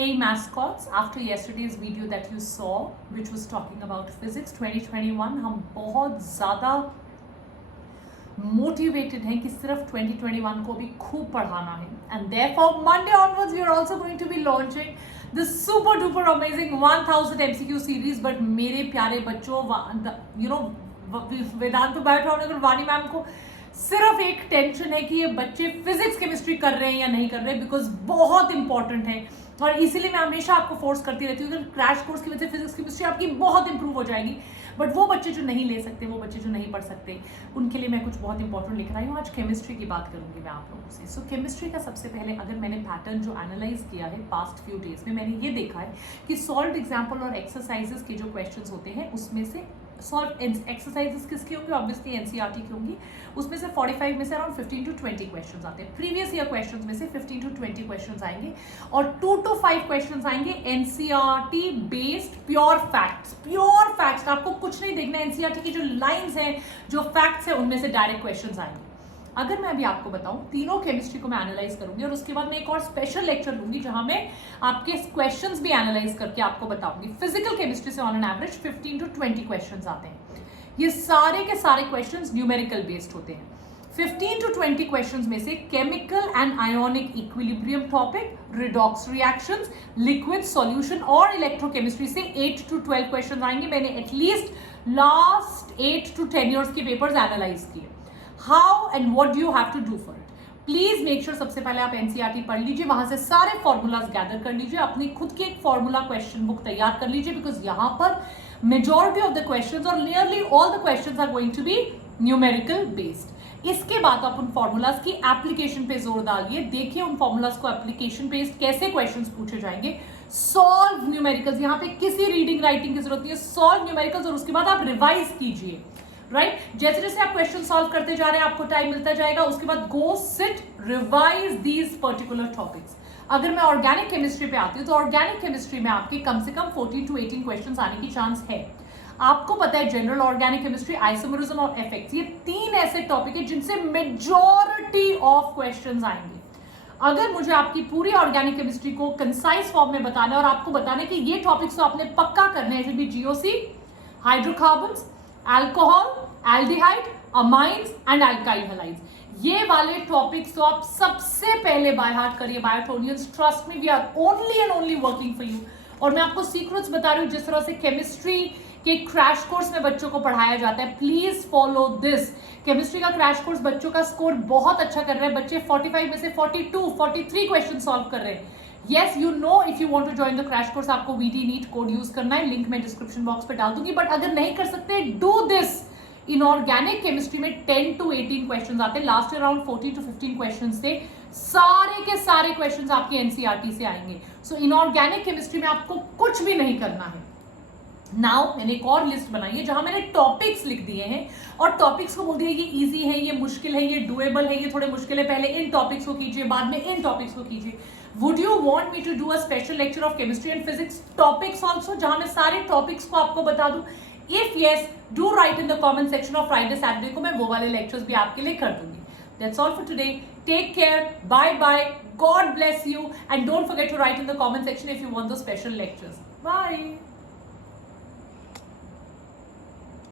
Hey mascots, after yesterday's video that you saw, which was talking about physics 2021, हम बहुत ज़्यादा motivated हैं कि सिर्फ 2021 को भी खूब पढ़ाना है, and therefore Monday onwards we are also going to be launching the super duper amazing 1000 MCQ series. But मेरे प्यारे बच्चों, वेदांत बायोटेक्नोलॉजी और वानी मैम को सिर्फ एक टेंशन है कि ये बच्चे फिजिक्स केमिस्ट्री कर रहे हैं या नहीं कर रहे, बिकॉज बहुत इंपॉर्टेंट है और इसीलिए मैं हमेशा आपको फोर्स करती रहती हूँ कि क्रैश कोर्स की वजह से फिजिक्स केमिस्ट्री आपकी बहुत इंप्रूव हो जाएगी. बट वो बच्चे जो नहीं ले सकते, वो बच्चे जो नहीं पढ़ सकते, उनके लिए मैं कुछ बहुत इंपॉर्टेंट लिख रही हूँ. आज केमिस्ट्री की बात करूंगी मैं आप लोगों से. सो केमिस्ट्री का सबसे पहले अगर मैंने पैटर्न जो एनालाइज किया है पास्ट फ्यू डेज में, मैंने ये देखा है कि सॉल्व एग्जाम्पल और एक्सरसाइजेस के जो क्वेश्चन होते हैं उसमें से सॉल्व एक्सरसाइजेस किसकी होंगी, ऑब्वियसली एनसीईआरटी की होंगी. उसमें से 45 में से अराउंड 15 to 20 क्वेश्चंस आते हैं. प्रीवियस ईयर क्वेश्चंस में से 15 to 20 क्वेश्चंस आएंगे और 2 to 5 क्वेश्चंस आएंगे NCERT based pure facts. Pure facts, आपको कुछ नहीं देखना. एनसीईआरटी की जो लाइंस हैं, जो फैक्ट्स हैं, उनमें से डायरेक्ट क्वेश्चंस आएंगे. अगर मैं अभी आपको बताऊं, तीनों केमिस्ट्री को मैं एनालाइज करूंगी और उसके बाद मैं एक और स्पेशल लेक्चर लूंगी जहां मैं आपके क्वेश्चंस भी एनालाइज करके आपको बताऊंगी. फिजिकल केमिस्ट्री से on an average 15 to 20 questions आते हैं. ये सारे के सारे क्वेश्चंस न्यूमेरिकल बेस्ड होते हैं. 15 to 20 क्वेश्चंस में से chemical and ionic equilibrium topic, redox reactions, liquid solution और इलेक्ट्रोकेमिस्ट्री से 8 to 12 क्वेश्चन आएंगे. मैंने एटलीस्ट लास्ट 8 to 10 ईयर्स के पेपर्स एनालाइज किए. How and what do you have to do for it? Please make sure सबसे पहले आप NCERT पढ़ लीजिए, वहां से सारे फॉर्मूलाज गैदर कर लीजिए, अपनी खुद की एक फॉर्मूला क्वेश्चन बुक तैयार कर लीजिए, बिकॉज यहां पर मेजॉरिटी ऑफ द क्वेश्चंस और nearly all the questions are going to be numerical based. इसके बाद आप उन फॉर्मूलाज की एप्लीकेशन पे जोर डालिए. देखिए उन फॉर्मूलाज को एप्लीकेशन बेस्ड कैसे क्वेश्चंस पूछे जाएंगे. सॉल्व न्यूमेरिकल्स, यहां पे किसी रीडिंग राइटिंग की जरूरत नहीं है. सॉल्व न्यूमेरिकल्स और उसके बाद आप रिवाइज कीजिए. राइट जैसे जैसे आप क्वेश्चन सॉल्व करते जा रहे हैं, आपको टाइम मिलता जाएगा. उसके बाद go sit, revise these particular topics. अगर मैं ऑर्गेनिक केमिस्ट्री पे आती हूँ तो ऑर्गेनिक केमिस्ट्री में आपके कम से कम 14 to 18 क्वेश्चंस आने की चांस है. आपको पता है जनरल ऑर्गेनिक केमिस्ट्री, आइसोमरिज्म और इफेक्ट्स, ये तीन ऐसे टॉपिक है जिनसे मेजॉरिटी ऑफ क्वेश्चंस आएंगे. अगर मुझे आपकी पूरी ऑर्गेनिक केमिस्ट्री को कंसाइज फॉर्म में बताना है और आपको बताना है कि ये टॉपिक्स तो आपने पक्का करने हैं, भी GOC, hydrocarbons, alcohol, aldehyde, amines and alkyl halides, ये वाले टॉपिक्स तो आप सबसे पहले बाय हार्ट करिए. बायोटोनियंस, trust me, we are only and only working for you. और मैं आपको सीक्रेट्स बता रही हूँ जिस तरह से केमिस्ट्री के क्रैश कोर्स में बच्चों को पढ़ाया जाता है. Please follow this. केमिस्ट्री का क्रैश कोर्स बच्चों का स्कोर बहुत अच्छा कर रहे हैं. बच्चे 45 में से 42, 43 क्वेश्चन सॉल्व कर रहे हैं. Yes, you know if you want to join the crash course आपको VT NEET कोड यूज करना है. लिंक मैं डिस्क्रिप्शन बॉक्स पे डाल दूंगी. बट अगर नहीं कर सकते, do this. In organic chemistry में 10 to 18 क्वेश्चंस आते हैं. Last year around 14 to 15 questions थे. सारे के सारे क्वेश्चंस आपके एनसीईआरटी से आएंगे. सो इन ऑर्गेनिक केमिस्ट्री में आपको कुछ भी नहीं करना है. नाउ मैंने एक और लिस्ट बनाई है जहां मैंने टॉपिक्स लिख दिए हैं और टॉपिक्स को बोल दिया ये इजी है, ये मुश्किल है, ये डुएबल है, ये थोड़े मुश्किल है. पहले इन टॉपिक्स को कीजिए, बाद में इन टॉपिक्स को कीजिए. Would you want me to do a special lecture of chemistry and physics topics also, जहां मैं सारे टॉपिक्स को आपको बता दूं? If yes, do write in the comment section. Of Friday Saturday को मैं वो वाले लेक्चर्स भी आपके लिए कर दूंगी. That's all for today. Take care. Bye bye. God bless you. And don't forget to write in the comment section if you want those special lectures. Bye.